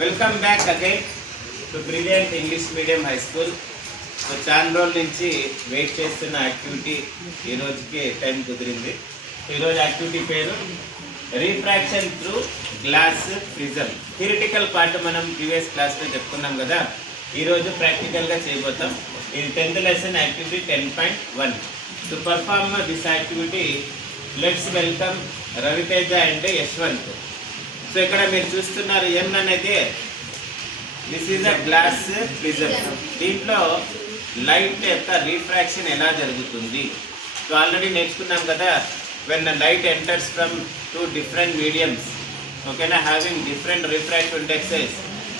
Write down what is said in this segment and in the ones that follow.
Welcome back again to brilliant English medium high school. So చాలా రోజుల నుంచి wait చేస్తున్న యాక్టివిటీ ఈ రోజుకి టైం కుదిరింది. ఈరోజు యాక్టివిటీ పేరు refraction through glass prism. Theoretical part మనం ప్రీవియస్ క్లాస్లో చెప్పుకున్నాం కదా, ఈరోజు ప్రాక్టికల్గా చేయబోతాం. ఇది 10th lesson activity 10.1. To perform this activity let's welcome Raviteja and Yashwant. So ఇక్కడ మీరు చూస్తున్నారు ఎన్ అనేది this is a glass prism. దీంట్లో లైట్ యొక్క రీఫ్రాక్షన్ ఎలా జరుగుతుంది. సో ఆల్రెడీ నేర్చుకున్నాం కదా, when light enters from two different mediums, ఓకేనా, having different refractive indexes,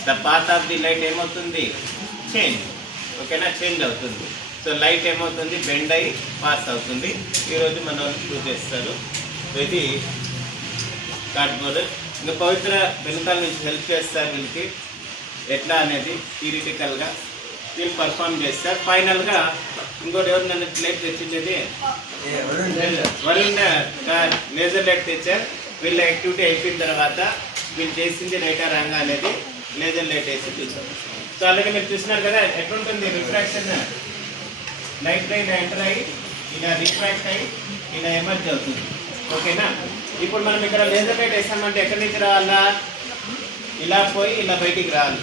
the path of the light ఏమవుతుంది, చేంజ్, ఓకేనా, చేంజ్ అవుతుంది. సో లైట్ ఏమవుతుంది, బెండ్ అయ్యి పాస్ అవుతుంది. ఈరోజు మన వాళ్ళు ప్రూవ్ చేస్తారు. ఇది కార్డ్బోర్డ్. ఇంకా పవిత్ర వెనుకాల నుంచి హెల్ప్ చేస్తారు వీళ్ళకి ఎట్లా అనేది థియరిటికల్గా వీళ్ళు పర్ఫామ్ చేస్తారు. ఫైనల్గా ఇంకోటి ఎవరు నన్ను లైట్ తెచ్చింది, వరుణ్ లేజర్ లైట్ తెచ్చారు. వీళ్ళ యాక్టివిటీ అయిపోయిన తర్వాత వీళ్ళు చేసింది రైటా రాంగా అనేది లేజర్ లైట్ వేసి చూసాం. సో ఆల్రెడీ మీరు చూసినారు కదా ఎట్లుంటుంది రిఫ్రాక్షన్. లైట్ ఇలా ఎంటర్ అయ్యి ఇలా రిఫ్రాక్ట్ అయ్యి ఇలా ఎమర్జ్ అవుతుంది, ఓకేనా. ఇప్పుడు మనం ఇక్కడ లేజర్ లైట్ వేసామంటే ఎక్కడి నుంచి రావాలా, ఇలా పోయి ఇలా బయటికి రావాలి.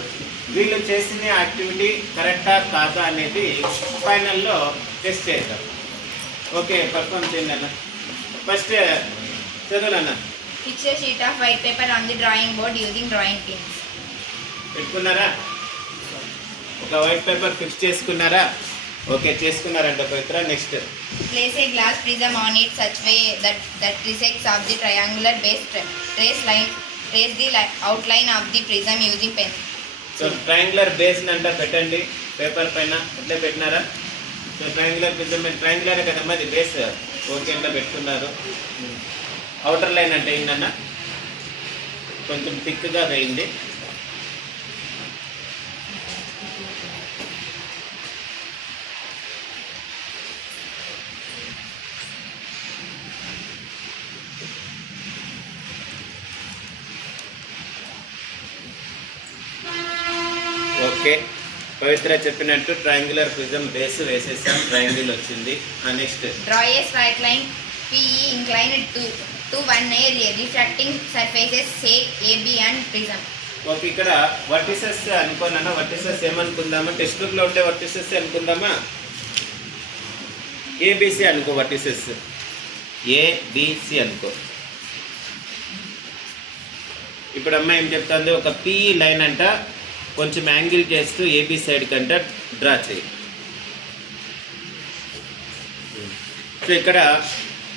వీళ్ళు చేసిన యాక్టివిటీ కరెక్టా కాదా అనేది ఫైనల్లో టెస్ట్ చేద్దాం. ఓకే, పర్ఫామ్ చేయండి అన్న. First చదవాలన్న. Fix a sheet of white paper on the drawing board using drawing pins. పెట్టుకున్నారా? ఒక వైట్ పేపర్ ఫిక్స్ చేసుకున్నారా? ఓకే, చేసుకున్నారంట Pavitra. Next, Place a glass prism on it such way that trisects of the triangular base. Trace the outline of the prism using pen. So triangular base అంట పెట్టండి paper పైన. ఇట్లా పెట్టినారా? So triangular prism triangular కదమ్మా అది base. Okay, ఇట్లా పెట్టుకున్నారు. Outer line అంటే ఏంటన్న కొంచెం థిక్గా వేయండి. ఓకే, పవిత్ర చెప్పినట్టు ట్రయాంగులర్ ప్రిజమ్ బేస్ వేసేసాం, ట్రయాంగిల్ వచ్చింది. Next, Draw a straight line PE inclined to one area refracting surfaces say AB and prism. Okay, ఇక్కడ వర్టిసెస్ అనుకోనన్నా. వర్టిసెస్ ఏమనుకుందామా, టెక్స్ట్ బుక్లో ఉండే వర్టిసెస్ అనుకుందామా. ఏబిసి అనుకో, వర్టిసెస్ ఏబిసి అనుకో. ఇప్పుడు అమ్మ ఏం చెప్తుంది, ఒక పిఈ లైన్ అంట కొంచెం యాంగిల్ చేస్తూ ఏబి సైడ్ కంట డ్రా చేయి. సో ఇక్కడ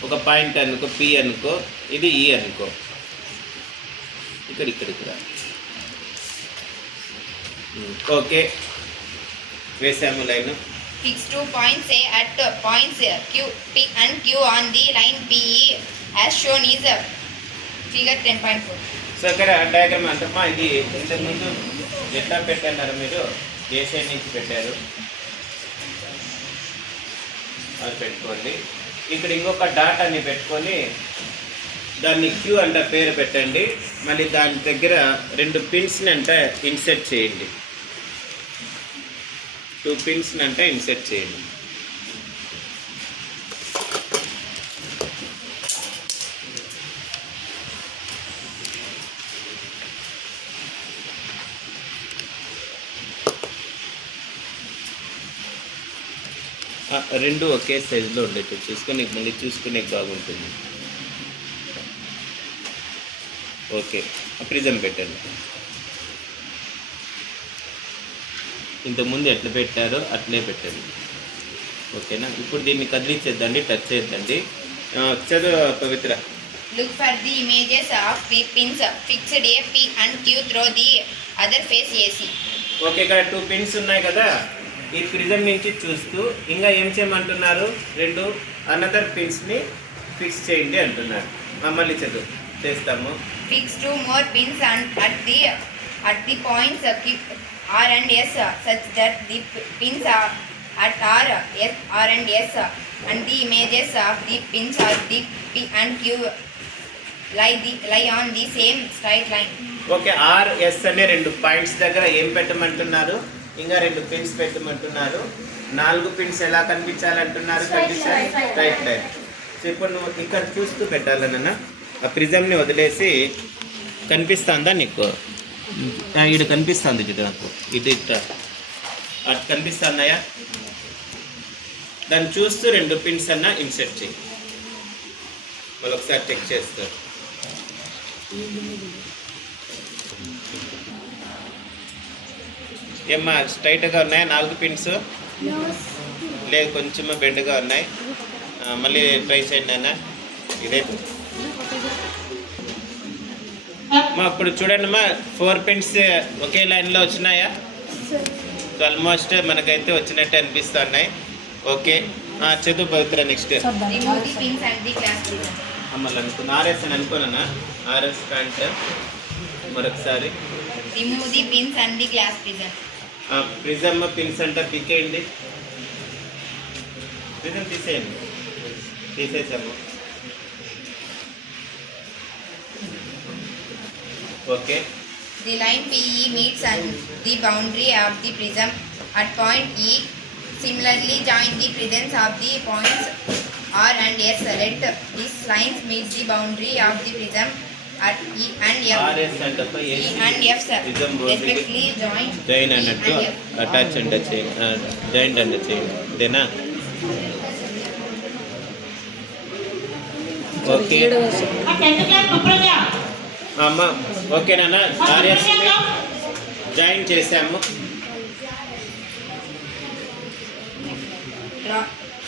ఒక పాయింట్ అనుకో, పి అనుకో, ఇది ఈ అనుకో, ఇక్కడ. ఓకే, వేసాము line. Fix 2 points A at points Q, P and Q on the line PE as shown is figure 10.4. So ఇక్కడ డయాగ్రామ్ అంటమ్మా. ఇది ఇంతకుముందు ఎట్లా పెట్టన్నారు మీరు, ఏ సైడ్ నుంచి పెట్టారు అది పెట్టుకోండి. ఇక్కడ ఇంకొక డాట్ అని పెట్టుకొని దాన్ని క్యూ అంట పేరు పెట్టండి. మళ్ళీ దాని దగ్గర 2 పిన్స్ని అంట ఇన్సెట్ చేయండి. 2 పిన్స్ని అంట ఇన్సెట్ చేయండి. రెండు ఒకే సైజులో ఉండేది చూసుకొని మళ్ళీ చూసుకునే బాగుంటుంది. ఓకే, ప్రిజం పెట్టండి. ఇంతకుముందు ఎట్లా పెట్టారో అట్లే పెట్టండి, ఓకేనా. ఇప్పుడు దీన్ని కదిలించేద్దండి, టచ్ చేద్దండి. చదువు పవిత్ర. Look for the images of P pins fixed A, P and Q through the other face AC. Okay, ఇక్కడ 2 పిన్స్ ఉన్నాయి కదా, ఈ ప్రిజం నుంచి చూస్తూ ఇంకా ఏం చేయమంటున్నారు, 2 అనదర్ పిన్స్ని ఫిక్స్ చేయండి అంటున్నారు. మళ్ళీ చదువు చేస్తాము. Fix 2 more pins at the points R and S such that the pins are at R and S and the images of the pins are the P and Q lie on the same straight line. Okay, RS అనే 2 points దగ్గర ఏం పెట్టమంటున్నారు? ఇంకా 2 pins పెట్టమంటున్నారు. 4 pins ఎలా కనిపించాలంటున్నారు? కనిపించాలి right line. So ఇప్పుడు నువ్వు ఇక్కడ చూస్తూ పెట్టాలన్న ఆ ప్రిజంని వదిలేసి కనిపిస్తుందా నీకు? ఇటు కనిపిస్తుంది చూడు నాకు, ఇటు అటు కనిపిస్తున్నాయా? దాన్ని చూస్తూ 2 పిన్స్ అన్న ఇన్సెట్ చేయి. మళ్ళీ ఒకసారి చెక్ చేస్తారు. ఏమ్మా స్ట్రైట్గా ఉన్నాయా 4 పిన్స్? లేదు, కొంచెం బెండ్గా ఉన్నాయి. మళ్ళీ ట్రై చేయండి అన్న. ఇదే మా ఇప్పుడు చూడండి అమ్మా, 4 పిన్స్ ఒకే లైన్లో వచ్చినాయా? ఆల్మోస్ట్ మనకైతే వచ్చినట్టు అనిపిస్తున్నాయి. ఓకే, చదువు Pavitra. Next Remove the pins and the clasp prism. మళ్ళీ అనుకున్నా ఆర్ఎస్ అని అనుకోనన్నా. ఆర్ఎస్ ప్యాంట్ మరొకసారి. Remove the pins and the clasp prism. Prism pins అంటే పీకేయండి. ప్రిజమ్ తీసేయండి. తీసేసాము. Okay. The line PE meets and the boundary of the prism at point E. Similarly, join the prisms of the points R and S. Let these lines meet the boundary of the prism at E and F. RS అంటే E and F prism respectively join join E అన్నట్టు and F. Attach అంటే చేయండి, joint అంటే చేయండి. ఇదేనా? Okay అమ్మ, ఓకేనా? RS join చేసాము.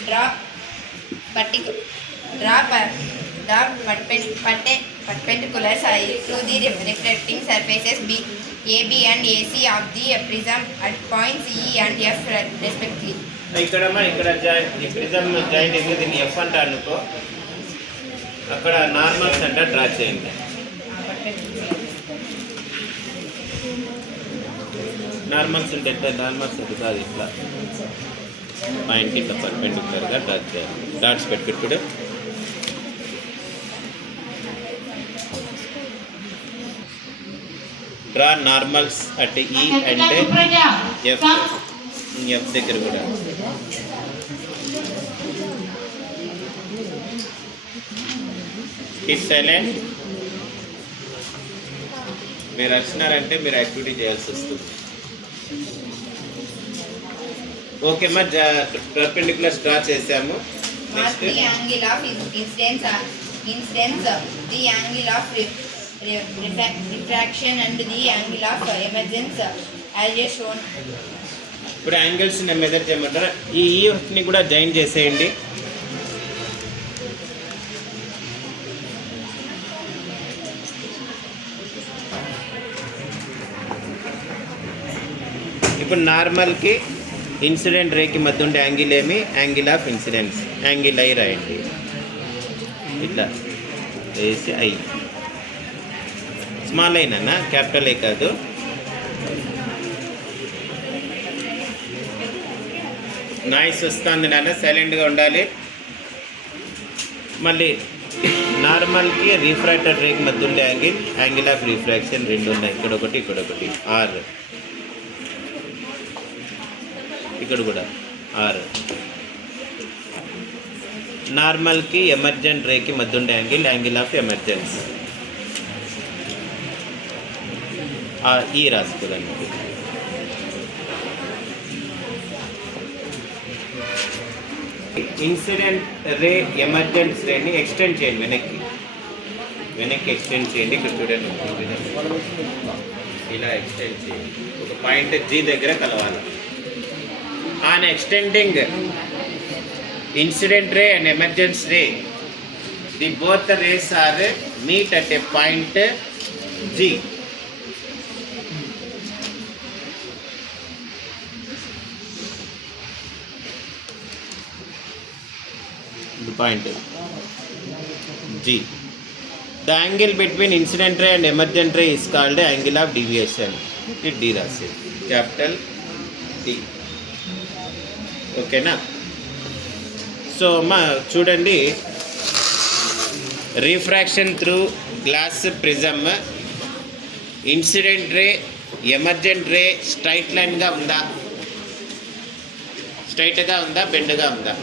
Draw perpendicular to the reflecting surfaces AB and AC of the prism at points E and F respectively. ఇక్కడ ఈ ప్రిజమ్ జాయింట్ ఎందుకు దీన్ని ఎఫ్ అంటే అనుకో, అక్కడ నార్మల్ సెంటర్ డ్రా చేయండి. నార్మల్ సెంటర్ కాదు, ఇట్లా పాయింట్ ఇట్లా పర్పెండిక్యులర్గా డ్రా చేయాలి. డాట్స్ పెట్టుకుంటు డ్రా నార్మల్స్ అట్ ఈ అంటే ఎఫ్ దగ్గర కూడా. Keep silent. మీరు వచ్చినారంటే మీరు యాక్టివిటీ చేయాల్సి వస్తుంది. ఓకే అమ్మా, పర్పెండిక్యులర్స్ డ్రా చేసాము. Mark the angle of incidence, the angle of refraction and the angle of emergence as shown. ఇప్పుడు యాంగిల్స్ని మెజర్ చేయమంటారా? ఈ ఈని కూడా జాయిన్ చేసేయండి. ఇప్పుడు నార్మల్కి ఇన్సిడెంట్ రేకి మధ్య ఉండే యాంగిల్ ఏమి? Angle of incidence. Angle I రాయండి. ఇట్లా వేసి ఐ, స్మాల్ ఐ అన్న, క్యాపిటల్ ఐ కాదు. నాయిస్ వస్తుంది నాన్న, సైలెంట్గా ఉండాలి. మళ్ళీ నార్మల్కి రిఫ్రాక్టెడ్ రేకి మధ్య ఉండే యాంగిల్ ఆఫ్ రిఫ్రాక్షన్ 2 ఉన్నాయి. ఇక్కడ ఒకటి ఆర్, ఇక్కడ కూడా ఆర్. నార్మల్కి ఎమర్జెంట్ రేకి మధ్య ఉండే యాంగిల్ ఆఫ్ ఎమర్జెన్స్ ఈ రాసుకోదండి. ఇన్సిడెంట్ రే ఎమర్జెన్స్ రేని ఎక్స్టెండ్ చేయండి, వెనక్కి ఎక్స్టెండ్ చేయండి. ఇక్కడ చూడండి, ఇలా ఎక్స్టెండ్ చేయండి. ఒక పాయింట్ జీ దగ్గర కలవాలి. On extending incident ray and emergence ray, the both rays are meet at a point G. Point G. The angle between incident ray and emergent ray is called angle of deviation. It D rasi, capital D. Okay na? So ma chudandi, refraction through glass prism incident ray, emergent ray straight లైన్గా ఉందా, స్ట్రైట్గా ఉందా, బెండ్గా ఉందా?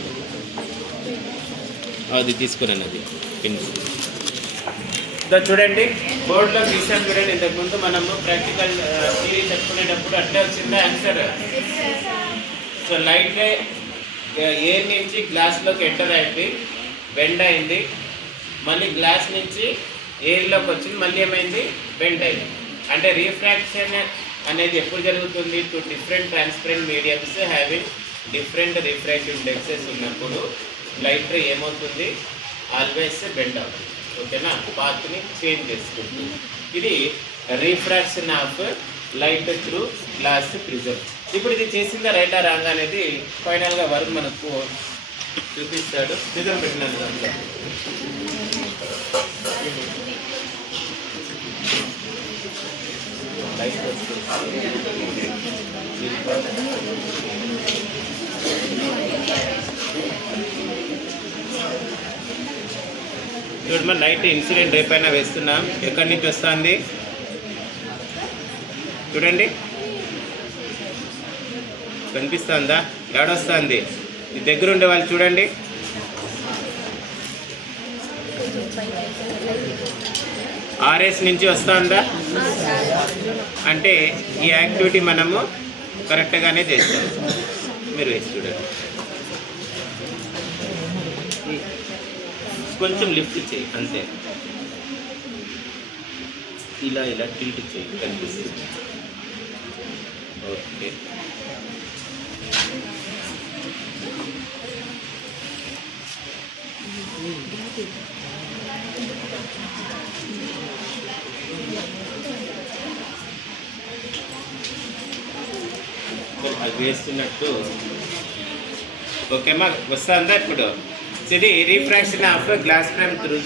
అది తీసుకున్నాను, అది pin చూడండి. బోర్డులో గీసాం చూడండి. ఇంతకుముందు మనము ప్రాక్టికల్ థియరీ చెప్పుకునేటప్పుడు అట్లే వచ్చిందా ఆన్సర్? సో లైట్ ఎయిర్ నుంచి గ్లాస్లోకి ఎంటర్ అయింది, బెండ్ అయింది. మళ్ళీ గ్లాస్ నుంచి ఎయిర్లోకి వచ్చింది, మళ్ళీ ఏమైంది, బెండ్ అయింది. అంటే రిఫ్రాక్షన్ అనేది ఎప్పుడు జరుగుతుంది? To different transparent mediums having different refractive indexes ఉన్నప్పుడు లైట్ రే ఏమవుతుంది? ఆల్వేస్ బెండ్ అవుతుంది. ఓకేనా? పాత్ని చేంజ్ చేసుకుంటుంది. ఇది refraction of light through glass prism. ఇప్పుడు ఇది చేసిందా రైటా రాంగ్ అనేది ఫైనల్గా వరకు మనకు చూపిస్తాడు. ప్రిజమ్ పెట్టినాను దాంట్లో. లైట్ చూడు, మన లైట్ ఇన్సిడెంట్ రే పైన వేస్తున్నాం. ఎక్కడి నుంచి వస్తుంది చూడండి, కనిపిస్తుందా? ఏడొస్తుంది? ఈ దగ్గర ఉండే వాళ్ళు చూడండి. ఆర్ఎస్ నుంచి వస్తుందా? అంటే ఈ యాక్టివిటీ మనము కరెక్ట్గానే చేస్తాం. మీరు వేసి చూడండి. కొంచెం లిఫ్ట్ చేయి అంతే, ఇలా ఇలా టిల్ట్ చేయి, కనిపిస్తుంది. ఓకే, అది వేస్తున్నట్టు. ఓకేమ్మా, వస్తుందా ఇప్పుడు? ఇది refraction of glass prime through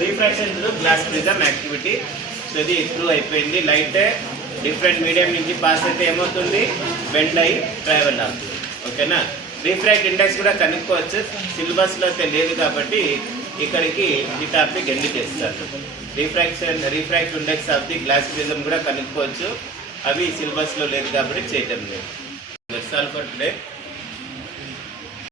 refraction through glass prism activity. So ఇది త్రూ అయిపోయింది. లైట్ డిఫరెంట్ మీడియం నుంచి పాస్ అయితే ఏమవుతుంది? బెండ్ అయ్యి ట్రావెల్ అవుతుంది. ఓకేనా? రిఫ్రాక్ట్ ఇండెక్స్ కూడా కనుక్కోవచ్చు. సిలబస్లో అయితే లేదు కాబట్టి ఇక్కడికి ఈ టాపిక్ ఎండ్ చేస్తారు. Refract index of the glass prism కూడా కనుక్కోవచ్చు. అవి సిలబస్లో లేదు కాబట్టి చేయటం లేదు. That's all for today.